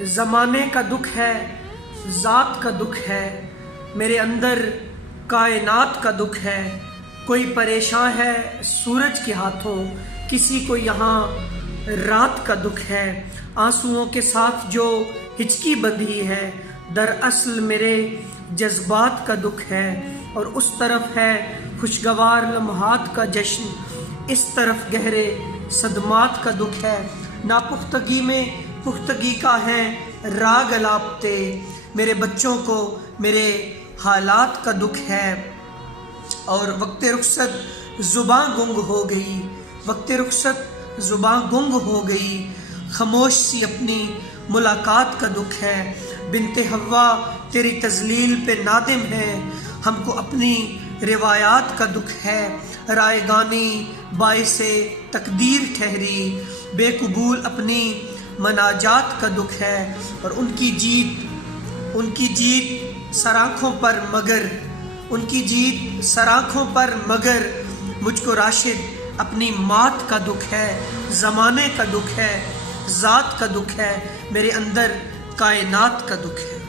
زمانے کا دکھ ہے، ذات کا دکھ ہے، میرے اندر کائنات کا دکھ ہے۔ کوئی پریشان ہے سورج کے ہاتھوں، کسی کو یہاں رات کا دکھ ہے۔ آنسوؤں کے ساتھ جو ہچکی بندھی ہے، دراصل میرے جذبات کا دکھ ہے۔ اور اس طرف ہے خوشگوار لمحات کا جشن، اس طرف گہرے صدمات کا دکھ ہے۔ ناپختگی میں پختگی کا ہے راگ الاپتے، میرے بچوں کو میرے حالات کا دکھ ہے۔ اور وقت رخصت زباں گنگ ہو گئی، وقت رخصت زباں گنگ ہو گئی، خاموش سی اپنی ملاقات کا دکھ ہے۔ بنت حوا تیری تذلیل پہ نادم ہے، ہم کو اپنی روایات کا دکھ ہے۔ رائے گانی باعث تقدیر ٹھہری، بے قبول اپنی مناجات کا دکھ ہے۔ اور ان کی جیت سرآنکھوں پر مگر، ان کی جیت سرآنکھوں پر مگر، مجھ کو راشد اپنی مات کا دکھ ہے۔ زمانے کا دکھ ہے، ذات کا دکھ ہے، میرے اندر کائنات کا دکھ ہے۔